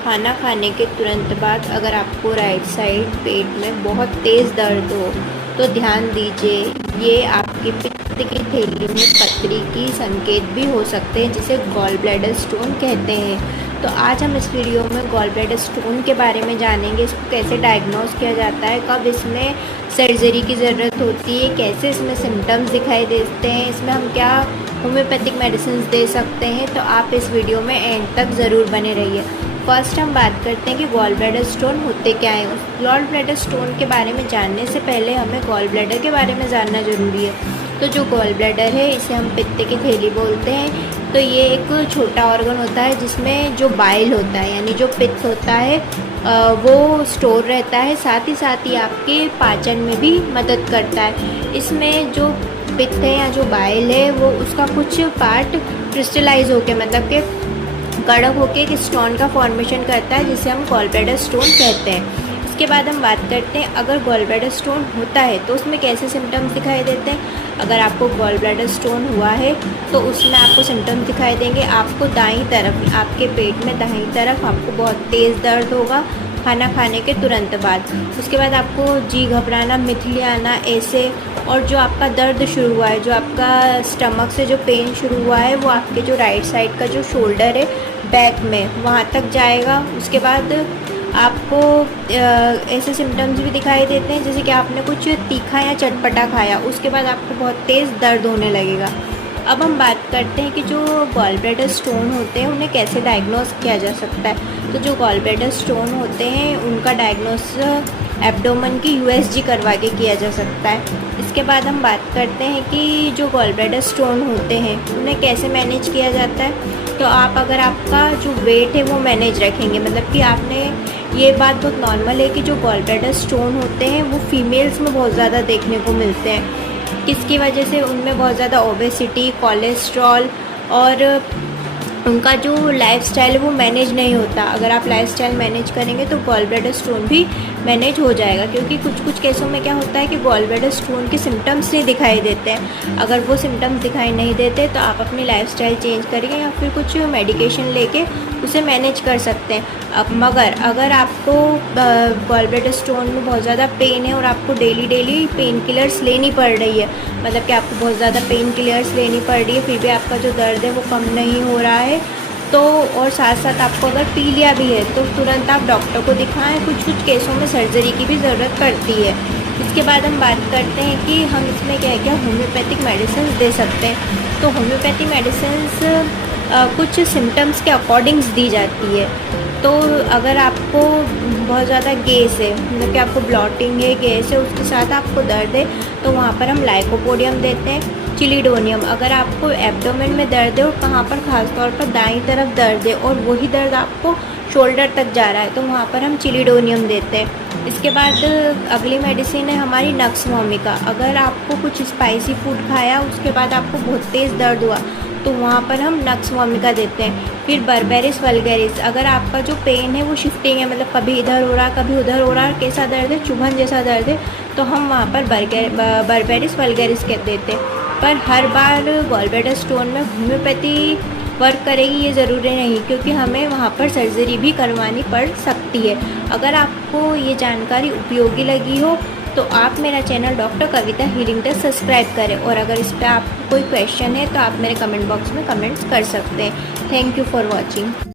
खाना खाने के तुरंत बाद अगर आपको राइट साइड पेट में बहुत तेज़ दर्द हो तो ध्यान दीजिए, ये आपके पित्त की थैली में पथरी की संकेत भी हो सकते हैं, जिसे गॉल ब्लैडर स्टोन कहते हैं। तो आज हम इस वीडियो में गॉल ब्लैडर स्टोन के बारे में जानेंगे, इसको कैसे डायग्नोस किया जाता है, कब इसमें सर्जरी की ज़रूरत होती है, कैसे इसमें सिम्टम्स दिखाई देते हैं, इसमें हम क्या होम्योपैथिक मेडिसिन दे सकते हैं। तो आप इस वीडियो में एंड तक ज़रूर बने रहिए। फर्स्ट हम बात करते हैं कि गॉल ब्लैडर स्टोन होते क्या हैं। गॉल ब्लैडर स्टोन के बारे में जानने से पहले हमें गॉल ब्लैडर के बारे में जानना ज़रूरी है। तो जो गॉल ब्लैडर है इसे हम पित्त की थैली बोलते हैं। तो ये एक छोटा ऑर्गन होता है जिसमें जो बाइल होता है, यानी जो पित्त होता है वो स्टोर रहता है, साथ ही आपके पाचन में भी मदद करता है। इसमें जो पित्त है या जो बाइल है वो उसका कुछ पार्ट क्रिस्टलाइज होके, मतलब कि कड़क होके एक स्टोन का फॉर्मेशन करता है, जिसे हम गॉल ब्लैडर स्टोन कहते हैं। इसके बाद हम बात करते हैं अगर गॉल ब्लैडर स्टोन होता है तो उसमें कैसे सिम्टम्स दिखाई देते हैं। अगर आपको गॉल ब्लैडर स्टोन हुआ है तो उसमें आपको सिम्टम्स दिखाई देंगे। आपको दाईं तरफ, आपके पेट में दाईं तरफ आपको बहुत तेज़ दर्द होगा खाना खाने के तुरंत बाद। उसके बाद आपको जी घबराना, मिथली आना ऐसे, और जो आपका दर्द शुरू हुआ है, जो आपका स्टमक से जो पेन शुरू हुआ है वो आपके जो राइट साइड का जो शोल्डर है बैक में वहाँ तक जाएगा। उसके बाद आपको ऐसे सिम्टम्स भी दिखाई देते हैं जैसे कि आपने कुछ तीखा या चटपटा खाया, उसके बाद आपको बहुत तेज़ दर्द होने लगेगा। अब हम बात करते हैं कि जो गॉल ब्लैडर स्टोन होते हैं उन्हें कैसे डायग्नोस किया जा सकता है। तो जो गॉल ब्लैडर स्टोन होते हैं उनका डायग्नोस एब्डोमेन की यूएसजी करवा के किया जा सकता है। इसके बाद हम बात करते हैं कि जो गॉल ब्लैडर स्टोन होते हैं उन्हें कैसे मैनेज किया जाता है। तो आप अगर आपका जो वेट है वो मैनेज रखेंगे, मतलब कि आपने, ये बात बहुत नॉर्मल है कि जो गॉल ब्लैडर स्टोन होते हैं वो फीमेल्स में बहुत ज़्यादा देखने को मिलते हैं। किसकी वजह से? उनमें बहुत ज़्यादा ओबेसिटी, कोलेस्ट्रॉल और उनका जो लाइफस्टाइल है वो मैनेज नहीं होता। अगर आप लाइफस्टाइल मैनेज करेंगे तो गॉल ब्लैडर स्टोन भी मैनेज हो जाएगा, क्योंकि कुछ केसों में क्या होता है कि गॉल ब्लैडर स्टोन के सिम्टम्स नहीं दिखाई देते हैं। अगर वो सिम्टम्स दिखाई नहीं देते तो आप अपनी लाइफस्टाइल चेंज करिए या फिर कुछ मेडिकेशन लेके उसे मैनेज कर सकते हैं। अब मगर अगर आपको गॉल ब्लैडर स्टोन में बहुत ज़्यादा पेन है और आपको डेली पेन किलर्स लेनी पड़ रही है, मतलब कि आपको बहुत ज़्यादा पेन किलर्स लेनी पड़ रही है, फिर भी आपका जो दर्द है वो कम नहीं हो रहा है, तो और साथ साथ आपको अगर पी लिया भी है तो तुरंत आप डॉक्टर को दिखाएं। कुछ केसों में सर्जरी की भी ज़रूरत पड़ती है। इसके बाद हम बात करते हैं कि हम इसमें क्या होम्योपैथिक मेडिसिन दे सकते हैं। तो होम्योपैथिक मेडिसिन कुछ सिम्टम्स के अकॉर्डिंग्स दी जाती है। तो अगर आपको बहुत ज़्यादा गैस है, मतलब कि आपको ब्लॉटिंग है, गैस है, उसके साथ आपको दर्द है, तो वहाँ पर हम लाइकोपोडियम देते हैं, चिलिडोनियम। अगर आपको एब्डोमेन में दर्द है और कहाँ पर, खासतौर पर दाईं तरफ दर्द है और वही दर्द आपको शोल्डर तक जा रहा है, तो वहाँ पर हम चिलिडोनियम देते हैं। इसके बाद अगली मेडिसिन है हमारी नक्स वोमिका। अगर आपको कुछ स्पाइसी फूड खाया उसके बाद आपको बहुत तेज़ दर्द हुआ तो वहाँ पर हम नक्स वोमिका देते हैं। फिर बर्बेरिस वल्गैरिस, अगर आपका जो पेन है वो शिफ्टिंग है, मतलब कभी इधर हो रहा है कभी उधर हो रहा है, कैसा दर्द है, चुभन जैसा दर्द है, तो हम वहाँ पर बर्बेरिस वल्गैरिस देते हैं। पर हर बार गॉल ब्लैडर स्टोन में होम्योपैथी वर्क करेगी ये ज़रूरी नहीं, क्योंकि हमें वहाँ पर सर्जरी भी करवानी पड़ सकती है। अगर आपको ये जानकारी उपयोगी लगी हो तो आप मेरा चैनल डॉक्टर कविता हीलिंग टिप्स सब्सक्राइब करें, और अगर इस पर आपको कोई क्वेश्चन है तो आप मेरे कमेंट बॉक्स में कमेंट्स कर सकते हैं। Thank you for watching.